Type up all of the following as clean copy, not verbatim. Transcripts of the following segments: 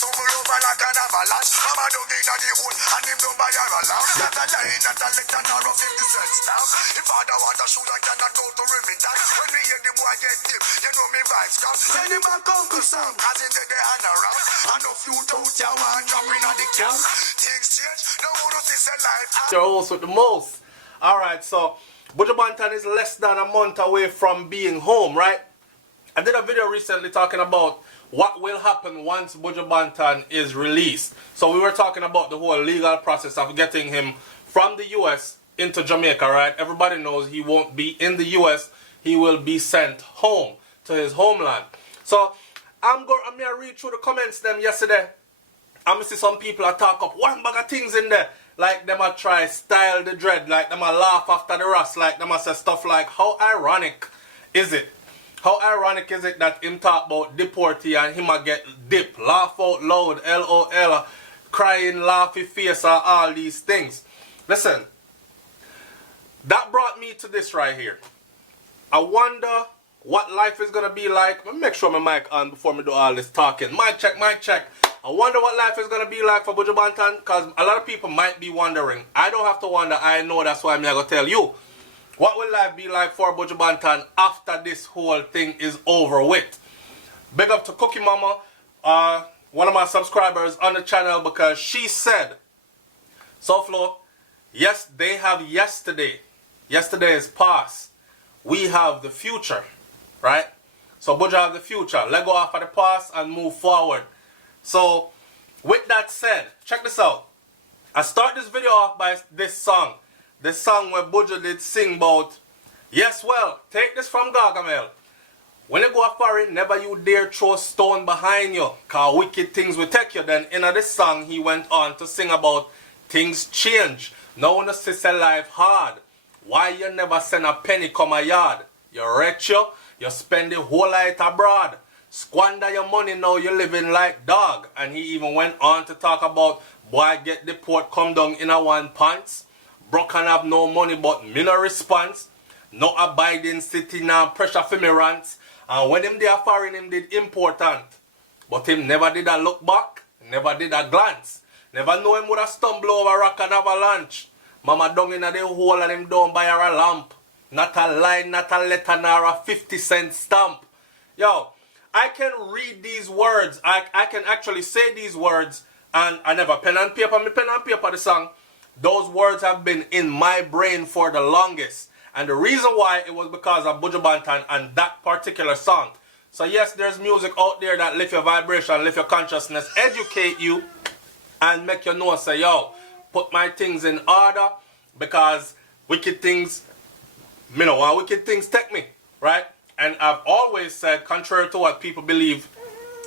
tumble over like an avalanche. I'm a dog in the hole and him don't buy a alarm. Not a line, not a lecture, nor a 50 cent stamp. If I don't want to shoot, I cannot go to Remington. When me hear the boy get deep, you know me vibes come. Send him back Uncle Sam, cause him take the hand around. And no few out ya want dropping on the camp. Things change, no one to see life. Your host with the most. Alright, so Buju Banton is less than a month away from being home, right? I did a video recently talking about what will happen once Buju Banton is released. So we were talking about the whole legal process of getting him from the US into Jamaica, right? Everybody knows he won't be in the US. He will be sent home to his homeland. So I'm going to read through the comments them yesterday. I'm see some people are talk up one bag of things in there. Like them a try style the dread. Like them a laugh after the rust. Like them a say stuff like, how ironic is it? How ironic is it that him talk about deportee and him a get dip, laugh out loud, LOL, crying, laughy face, or all these things. Listen, that brought me to this right here. I wonder what life is going to be like. Let me make sure my mic on before me do all this talking. Mic check, mic check. I wonder what life is going to be like for Buju Banton, because a lot of people might be wondering. I don't have to wonder. I know, that's why I'm going to tell you. What will life be like for Buju Banton after this whole thing is over with? Big up to Cookie Mama, one of my subscribers on the channel, because she said, SouFlo, yes, they have yesterday. Yesterday is past. We have the future, right? So Buju have the future. Let go off of the past and move forward. So, with that said, check this out. I start this video off by this song. This song where Buju did sing about, yes, well, take this from Gargamel. When you go a foreign, never you dare throw a stone behind you, cause wicked things will take you. Then in this song, he went on to sing about things change. Now when the sister life hard, why you never send a penny come a yard? You wreck you spend the whole night abroad. Squander your money, now you're living like dog. And he even went on to talk about, boy get the port come down in a one pants. Broke and have no money but me no response. No abiding city now pressure for me rants. And when him there foreign him did important. But him never did a look back, never did a glance. Never know him would have stumbled over rock and avalanche. Mama down in the hole and him down by her a lamp. Not a line, not a letter, nor a 50-cent stamp. Yo, I can read these words. I can actually say these words. And I never pen and paper. Me pen and paper the song. Those words have been in my brain for the longest. And the reason why, it was because of Buju Banton and that particular song. So yes, there's music out there that lift your vibration, lift your consciousness, educate you, and make you know, say, yo, put my things in order, because wicked things, me know why wicked things take me, right? And I've always said, contrary to what people believe,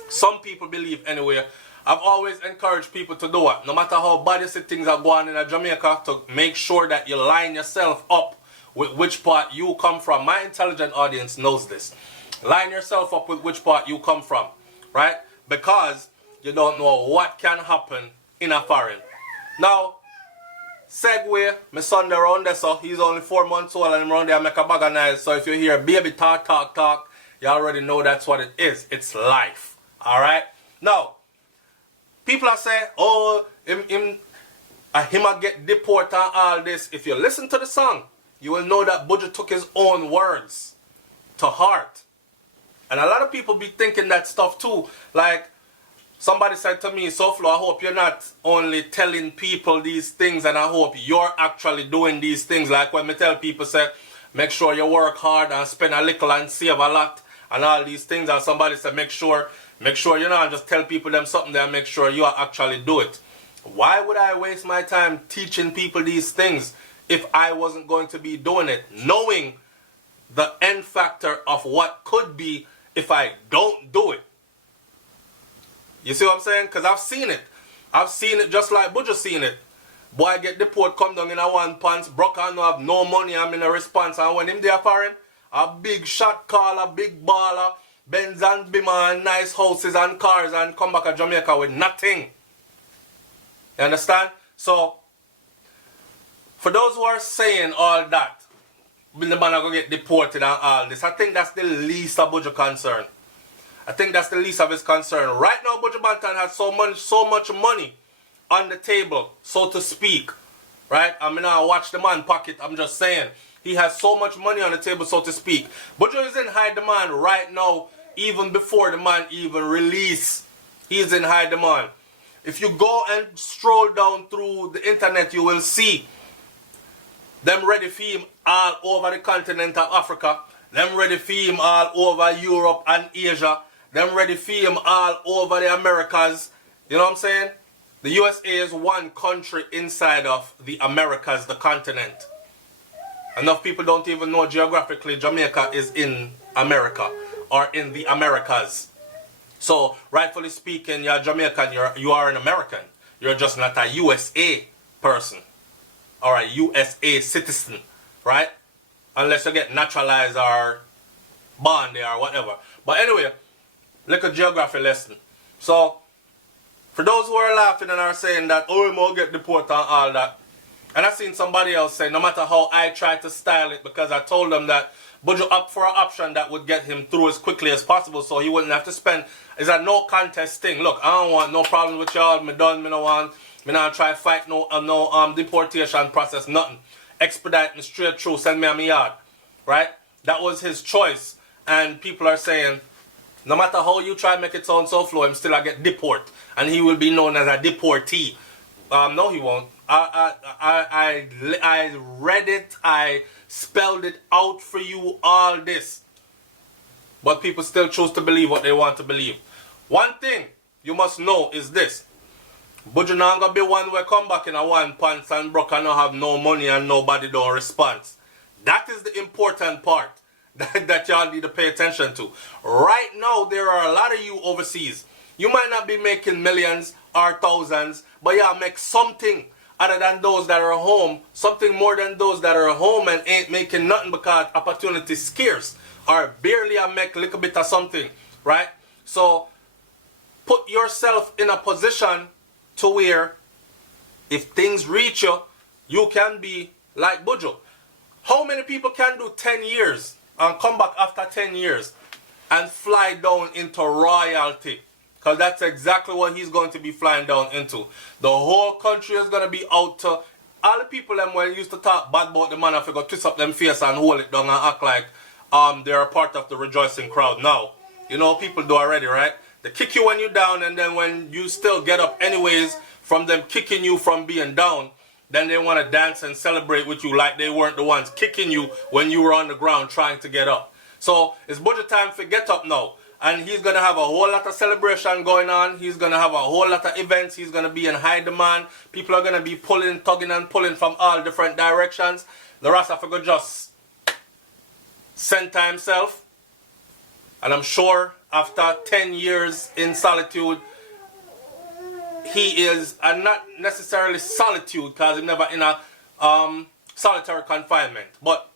some people believe anyway, I've always encouraged people to do it. No matter how bad you see things are going in Jamaica, to make sure that you line yourself up with which part you come from. My intelligent audience knows this. Line yourself up with which part you come from, right? Because you don't know what can happen in a foreign. Now, segue, my son there around there, so he's only 4 months old and I'm around there make a bag of noise. So if you hear baby talk, you already know that's what it is. It's life, alright? Now, people are saying, oh, him a get deported and all this. If you listen to the song, you will know that Buju took his own words to heart. And a lot of people be thinking that stuff too. Like, somebody said to me, SouFlo, I hope you're not only telling people these things, and I hope you're actually doing these things. Like when me tell people, say, make sure you work hard and spend a little and save a lot and all these things. And somebody said, make sure you know, and just tell people them something there and make sure you actually do it. Why would I waste my time teaching people these things if I wasn't going to be doing it, knowing the end factor of what could be if I don't do it? You see what I'm saying? Because I've seen it. I've seen it just like Buju seen it. Boy get deport, come down in a one pants, broke and have no money, I'm in a response. And when him there foreign, a big shot caller, big baller, Benz and Beamer and nice houses and cars, and come back to Jamaica with nothing. You understand? So, for those who are saying all that, the man are going to get deported and all this, I think that's the least of Buju concern. I think that's the least of his concern. Right now, Buju Banton has so much money on the table, so to speak. Right? I mean, I watch the man pocket. I'm just saying. He has so much money on the table, so to speak. Buju is in high demand right now, even before the man even release. He is in high demand. If you go and stroll down through the internet, you will see them ready for him all over the continent of Africa. Them ready for him all over Europe and Asia. Them ready for him all over the Americas. You know what I'm saying? The USA is one country inside of the Americas, the continent. Enough people don't even know geographically Jamaica is in America or in the Americas. So, rightfully speaking, you're Jamaican, you are an American. You're just not a USA person or a USA citizen, right? Unless you get naturalized or born there or whatever. But anyway, little geography lesson. So, for those who are laughing and are saying that, oh, we will get deported and all that, and I seen somebody else say, no matter how I try to style it, because I told them that Buju up for an option that would get him through as quickly as possible so he wouldn't have to spend. It's a no contest thing. Look, I don't want no problem with y'all. Me done, me no want. Me not try to fight no deportation process, nothing. Expedite me straight through, send me a me yard. Right? That was his choice. And people are saying, no matter how you try to make it sound so flow, him still I get deport. And he will be known as a deportee. No, he won't. I read it, I spelled it out for you, all this. But people still choose to believe what they want to believe. One thing you must know is this. Buju not gonna be one where come back in a one pants and broke and not have no money and nobody don't respond. That is the important part that y'all need to pay attention to. Right now, there are a lot of you overseas. You might not be making millions or thousands, but y'all make something other than those that are home, something more than those that are home and ain't making nothing because opportunity is scarce, or barely I make a little bit of something, right? So put yourself in a position to where if things reach you, you can be like Buju. How many people can do 10 years and come back after 10 years and fly down into royalty? Because that's exactly what he's going to be flying down into. The whole country is going to be out to... All the people them when used to talk bad about the man, if you go twist up them face and hold it down and act like they're a part of the rejoicing crowd. Now, you know people do already, right? They kick you when you're down, and then when you still get up anyways from them kicking you from being down, then they want to dance and celebrate with you like they weren't the ones kicking you when you were on the ground trying to get up. So it's Buju time for get up now. And he's going to have a whole lot of celebration going on. He's going to have a whole lot of events. He's going to be in high demand. People are going to be pulling, tugging and pulling from all different directions. The Rasta for good just center himself. And I'm sure after 10 years in solitude, he is, and not necessarily solitude because he's never in a solitary confinement. But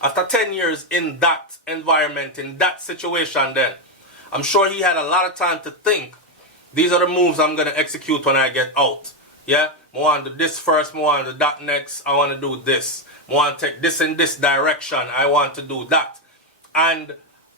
after 10 years in that environment, in that situation then, I'm sure he had a lot of time to think, these are the moves I'm going to execute when I get out. Yeah? I want to do this first, I want to do that next, I want to do this. I want to take this in this direction, I want to do that. And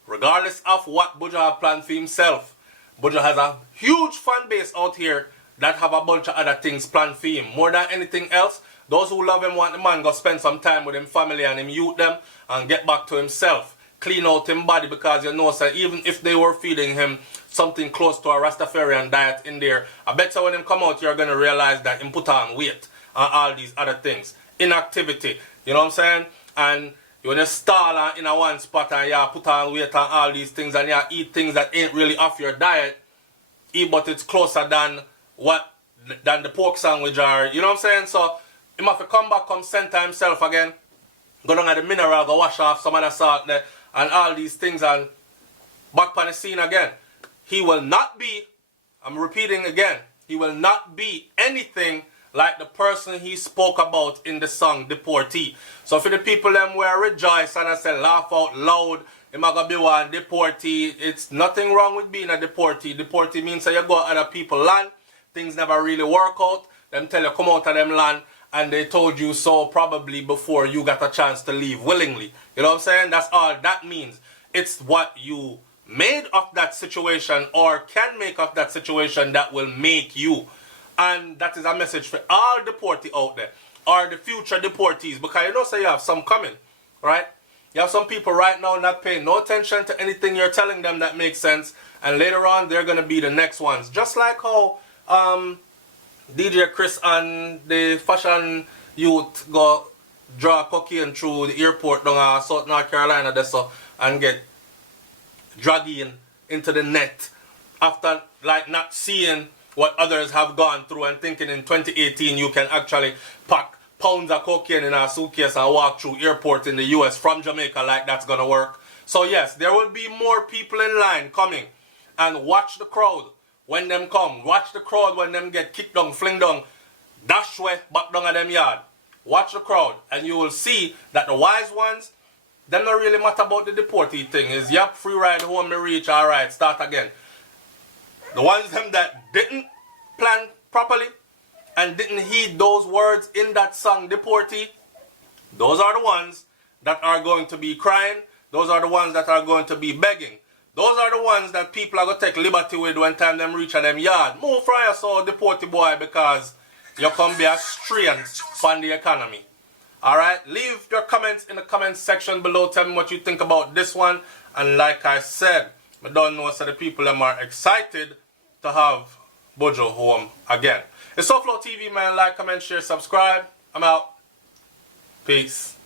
regardless of what Buju has planned for himself, Buju has a huge fan base out here that have a bunch of other things planned for him. More than anything else, those who love him want the man go spend some time with him family and him youth them and get back to himself. Clean out him body because you know, sir, even if they were feeding him something close to a Rastafarian diet in there, I bet you when him come out you're going to realize that him put on weight and all these other things. Inactivity, you know what I'm saying? And when you stall in a one spot and you put on weight and all these things and you eat things that ain't really off your diet, but it's closer than the pork sandwich or, you know what I'm saying? So he have to come back, come center himself again, go down at the mineral, go wash off some of the salt there, and all these things, and back on the scene again. He will not be, I'm repeating again, he will not be anything like the person he spoke about in the song Deportee. So for the people them where rejoice and I say laugh out loud, he might gonna be one deportee. It's nothing wrong with being a deportee. Deportee means that you go to other people's land, things never really work out, them tell you come out of them land, and they told you so probably before you got a chance to leave willingly. You know what I'm saying? That's all that means. It's what you made of that situation or can make of that situation that will make you. And that is a message for all deportees out there, or the future deportees, because you know, say you have some coming, right? You have some people right now not paying no attention to anything you're telling them that makes sense, and later on they're going to be the next ones. Just like how DJ Chris and the fashion youth go draw cocaine through the airport down South North Carolina there, so, and get dragged into the net after like not seeing what others have gone through and thinking in 2018 you can actually pack pounds of cocaine in a suitcase and walk through airport in the US from Jamaica like that's gonna work. So yes, there will be more people in line coming, and watch the crowd when them come. Watch the crowd when them get kicked down, fling down, dash way back down at them yard. Watch the crowd and you will see that the wise ones, them not really matter about the deportee thing. Is yep, free ride home, me reach, alright, start again. The ones them that didn't plan properly and didn't heed those words in that song, Deportee, those are the ones that are going to be crying. Those are the ones that are going to be begging. Those are the ones that people are going to take liberty with when time them reach at them yard. Move from your soul, deportee boy, because you come be a strain on the economy. Alright, leave your comments in the comments section below. Tell me what you think about this one. And like I said, I don't know so the people them are excited to have Buju home again. It's SouFLoTV, man. Like, comment, share, subscribe. I'm out. Peace.